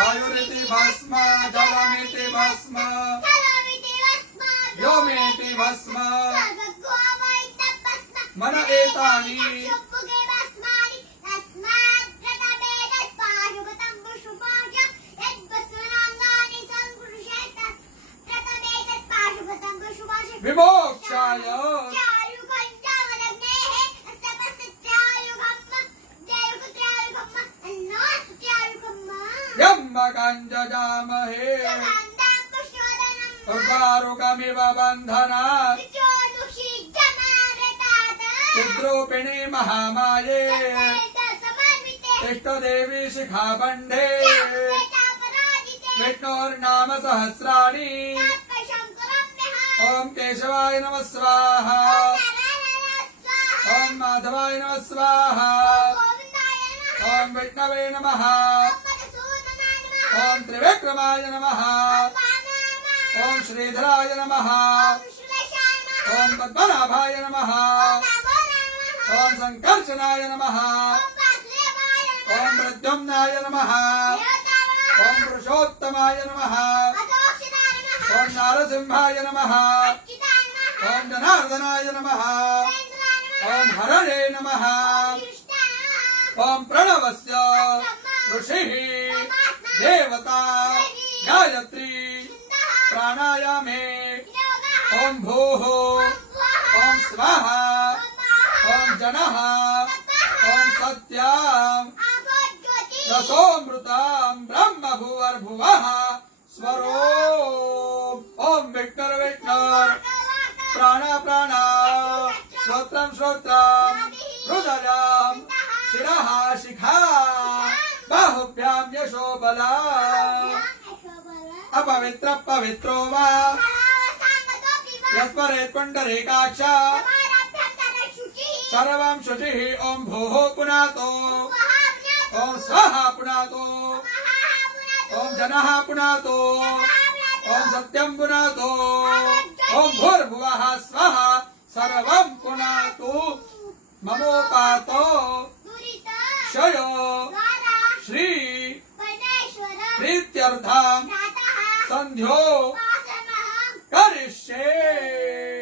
वायुरिति भस्म जलमिति भस्म व्योमेति भस्म मन एतानि विमोक्षाय जजामहे उर्वारुकमिव बन्धनात् चिद्रूपिणी महामाये इष्टदेवी शिखाबन्धे विष्णोर्नाम सहस्राणि ओम केशवाय नमः स्वाहा ओम माधवाय नमः स्वाहा ओम विष्णवे नमः ओम त्रिविक्रमाय नमः ओम श्रीधराय नमः ओम पद्मनाभाय नमः ओम संकर्षणाय नमः ओम प्रद्युम्नाय नमः ओम पुरुषोत्तमाय नमः ओम नारसिंहाय नमः ओम जनार्दनाय नमः ओम हरणे नमः ओम प्रणवस्य ऋषिः देवता गायत्री प्राणायामे ओम भूः ओम स्वाहा ओम जनः ओम सत्यं रसोमृतं ब्रह्म भुवर्भुवः स्वरो ओम विष्णुर विष्णुर प्राण प्राण श्रोत्रं श्रोत्रं हृदयं शिरः शिखा बाहुभ्यां यशो बलम् अपवित्र पवित्रो वा यस्मरेत् पुण्डरीकाक्ष सर्वं शुचिः ओम भूः पुनातो ओम स्वाहा पुनातो ओम जनः पुनातो ओम सत्यं पुनातो ओम भूर्भुवः स्वः सर्वं पुनातु ममोपातो क्षयो श्री प्रीत्यर्थं संध्यो करिष्ये।